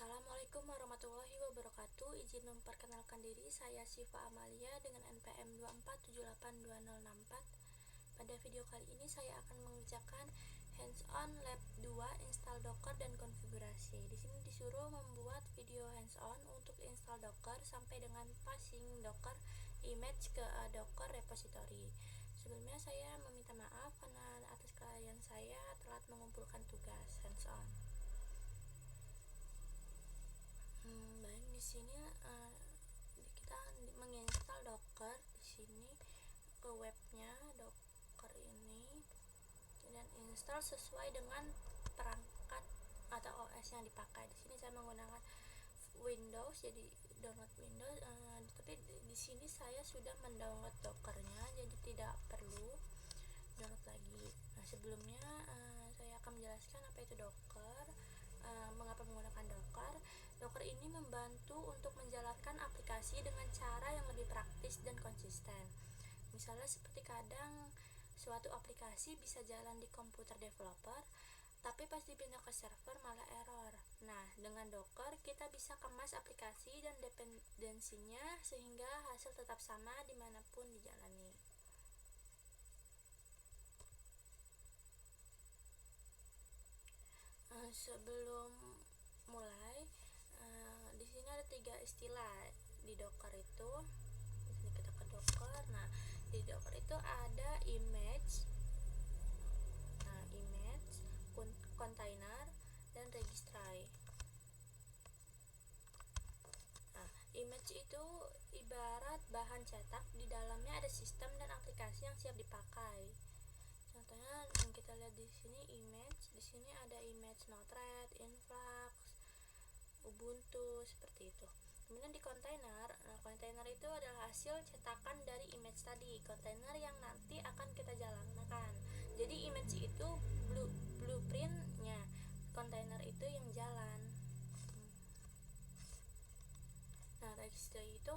Assalamualaikum warahmatullahi wabarakatuh. Izin memperkenalkan diri, saya Syifa Amalia dengan NPM 2478264. Pada video kali ini saya akan mengerjakan hands-on lab 2 install Docker dan konfigurasi. Di sini disuruh membuat video hands-on untuk install Docker sampai dengan passing Docker image ke Docker repository. Sebelumnya saya meminta maaf karena atas kelalaian saya telat mengumpulkan tugas hands-on. Baik, di sini kita menginstal Docker di sini ke webnya Docker ini dan install sesuai dengan perangkat atau OS yang dipakai. Di sini saya menggunakan Windows, jadi download Windows. Tapi di sini saya sudah mendownload Dockernya, jadi tidak perlu download lagi. Nah, sebelumnya saya akan menjelaskan apa itu Docker. Mengapa menggunakan Docker? Docker ini membantu untuk menjalankan aplikasi dengan cara yang lebih praktis dan konsisten. Misalnya seperti kadang suatu aplikasi bisa jalan di komputer developer, tapi pas dipindah ke server malah error. Nah, dengan Docker kita bisa kemas aplikasi dan dependensinya sehingga hasil tetap sama dimanapun dijalani. Sebelum mulai, di sini ada 3 istilah di Docker itu. Di sini kita ke Docker. Nah, di Docker itu ada image, container, dan registry. Nah, image itu ibarat bahan cetak, di dalamnya ada sistem dan aplikasi yang siap dipakai. Contohnya yang kita lihat di sini image, di sini ada image Node-RED, Influx, Ubuntu seperti itu. Kemudian di kontainer, kontainer itu adalah hasil cetakan dari image tadi, kontainer yang nanti akan kita jalankan. Jadi image itu blueprintnya, kontainer itu yang jalan. Nah, registry itu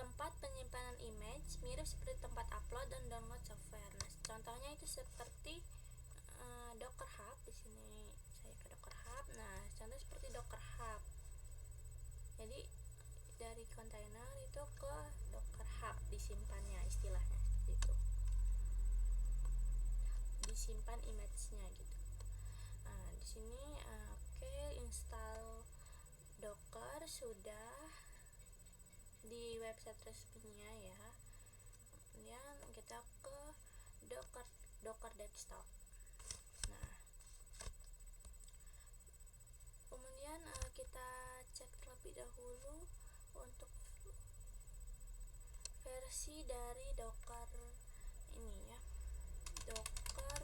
tempat penyimpanan image, mirip seperti tempat upload dan download software. Nah, contohnya itu seperti Docker Hub. Di sini saya ke Docker Hub. Nah, contoh seperti Docker Hub. Jadi dari kontainer itu ke Docker Hub disimpannya, istilahnya seperti itu. Disimpan image-nya gitu. Nah, di sini install Docker sudah di website resminya ya. Kemudian kita ke Docker desktop. Nah, kemudian kita cek terlebih dahulu untuk versi dari Docker ini ya. Docker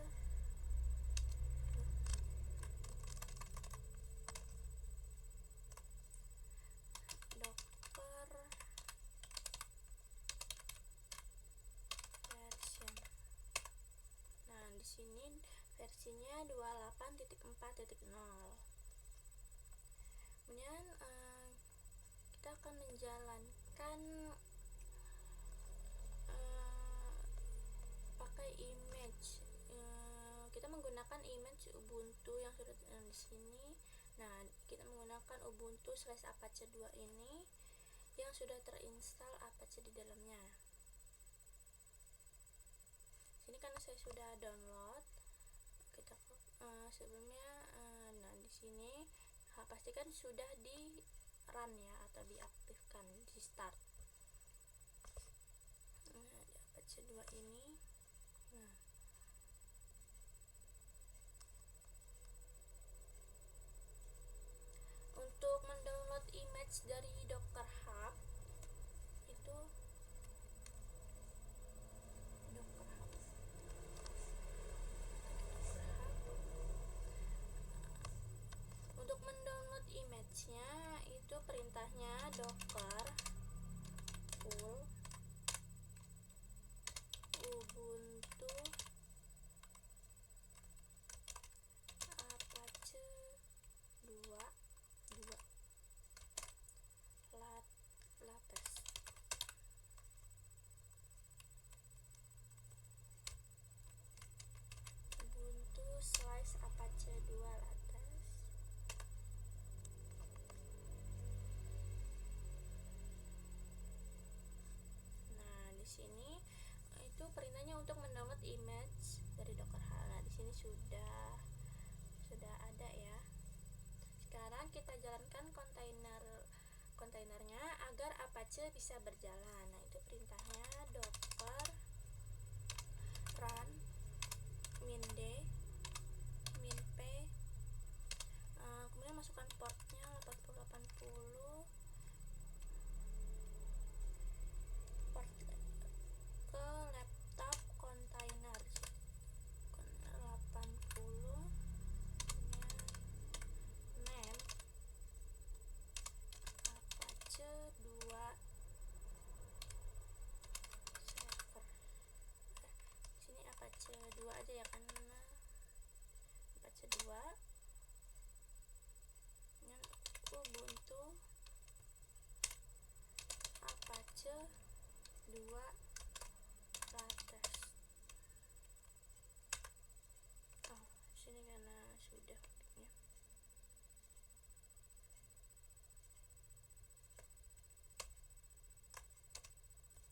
version. Nah, di sini versinya 28.4.0. Kemudian kita akan menjalankan pakai image. Kita menggunakan image Ubuntu yang sudah di sini. Nah, kita menggunakan Ubuntu /Apache 2 ini yang sudah terinstall Apache di dalamnya. Sini karena saya sudah download, kita sebelumnya nah di sini pastikan sudah di run ya, atau diaktifkan, di start. Nah, di Apache 2 ini. Nah, untuk mendownload image dari Docker Hub itu Docker Hub. Untuk mendownload image-nya itu perintahnya docker full Ubuntu Apache 2 lattes. Ubuntu /Apache 2 lattes. sudah ada ya. Sekarang kita jalankan kontainernya agar Apache bisa berjalan. Nah, itu perintahnya docker run min-d min-p, kemudian masukkan portnya 8080, port ke laptop kontainer 80, name Apache 2 server. Sini Apache 2 aja ya, karena Apache 2 dengan Ubuntu Apache 2 Flattest. Sini karena sudah kliknya.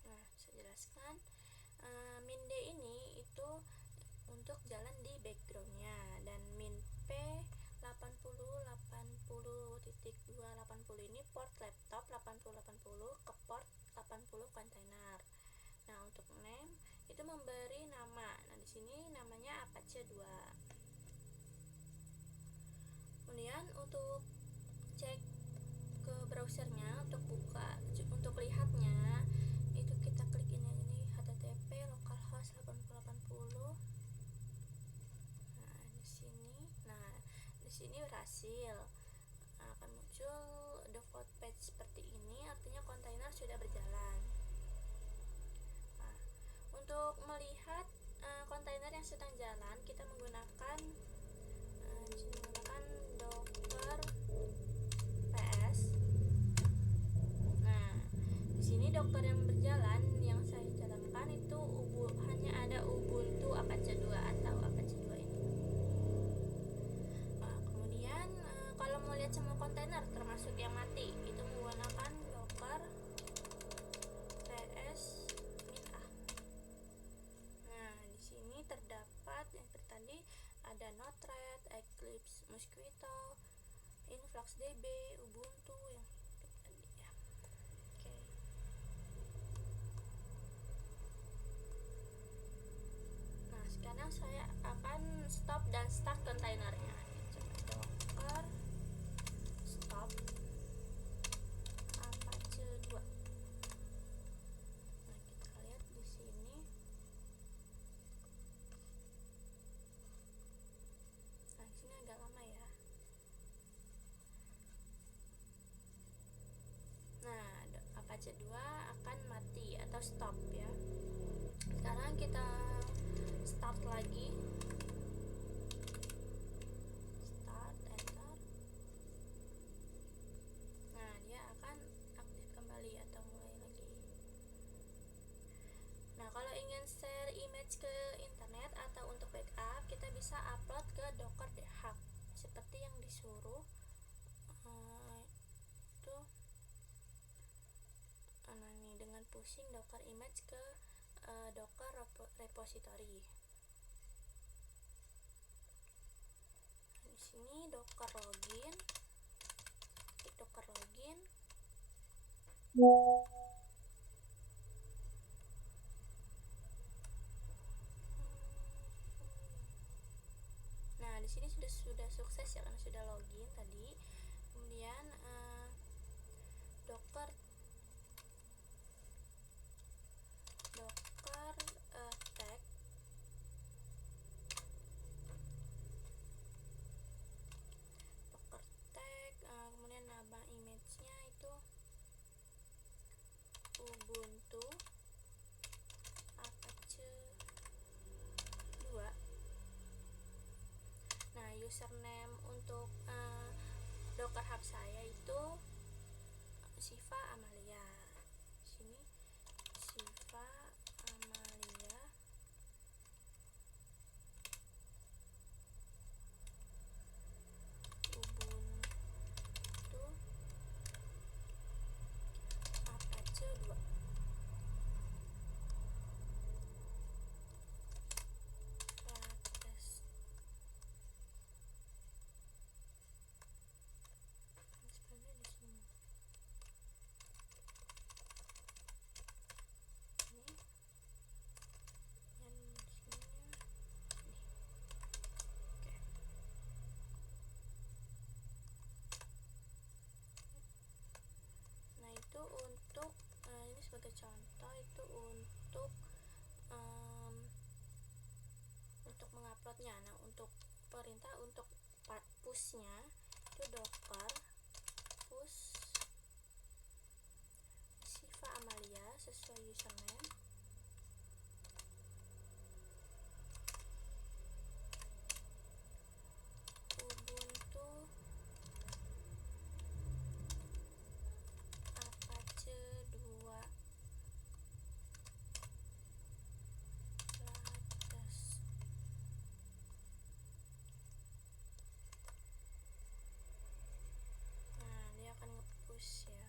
Nah, saya jelaskan, min-d ini itu untuk jalan di backgroundnya, dan min-p 8080.280 ini port laptop 8080 ke port 80 kontainer. Nah, untuk name itu memberi nama. Nah, di sini namanya Apache 2. Kemudian untuk cek ke browsernya, untuk lihatnya itu kita klik ini aja nih, http localhost 8080. Nah, di sini berhasil. Akan muncul default page seperti ini, artinya kontainer sudah berjalan. Nah, untuk melihat kontainer yang sedang jalan, kita menggunakan docker ps. Nah, di sini docker yang berjalan yang saya jalankan itu hanya ada Ubuntu Apache 2 atau Apache 2 ini. Kemudian kalau mau lihat semua kontainer termasuk yang mati, itu menggunakan docker ps min-a. Nah, di sini terdapat yang tadi ada Node-RED, Eclipse, Mosquito, InfluxDB, Ubuntu yang tadi ya. Oke. Nah, sekarang saya akan stop dan start kontainernya. Coba docker stop Apache 2. Nah, kita lihat di sini. Nah, di sini agak lama ya. Nah, Apache 2 akan mati atau stop ya. Sekarang kita start lagi. Start, enter. Nah, dia akan aktif kembali atau mulai lagi. Nah, kalau ingin share image ke internet atau untuk backup, kita bisa upload ke Docker Dhub seperti yang disuruh. Itu nah, nih, dengan pushing Docker image ke Docker repository. Di sini Docker login, klik Docker login. Nah, di sini sudah sukses ya, karena sudah login tadi. Kemudian docker tag kemudian nama image-nya itu Ubuntu Apache 2. Nah, username untuk Docker Hub saya itu Siva Amalia. Sini Siva Amalia. Ubuntu Apache 2. Flattest. uploadnya. Nah, untuk perintah untuk pushnya itu docker push Siva Amalia sesuai username, Ubuntu Apache 2 Lattes. Nah, dia akan nge-push ya,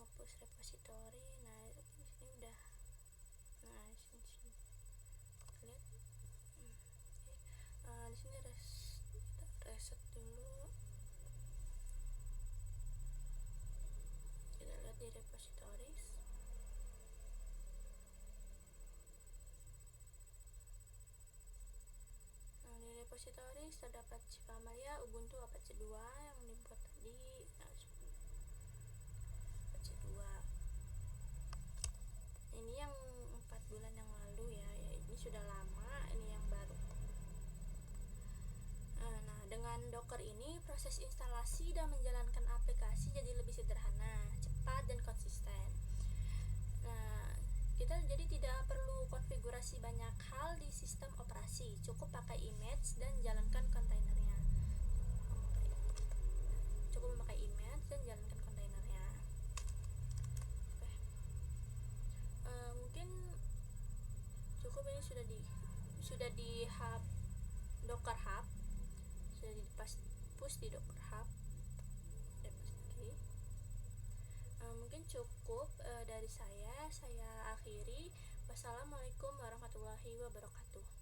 nge-push repository. Nah, di sini udah, nah di sini lihat, di sini kita reset dulu. Kita lihat di repositories. Nah, di repositories terdapat Siva Amalia Ubuntu Apache 2 yang dibuat tadi. Nah, Apache 2 ini yang 4 bulan yang lalu ya, ini sudah lama, ini yang baru. Nah, dengan Docker ini proses instalasi dan menjalankan aplikasi jadi lebih sederhana, cepat, dan konsisten. Nah, kita jadi tidak perlu konfigurasi banyak hal di sistem operasi, cukup pakai image dan jalankan kontainernya. Cukup memakai image dan jalankan kontainernya. Mungkin cukup, ini sudah di hub Docker Hub, sudah di push di Docker Hub. Mungkin cukup dari saya akhiri. Wassalamualaikum warahmatullahi wabarakatuh.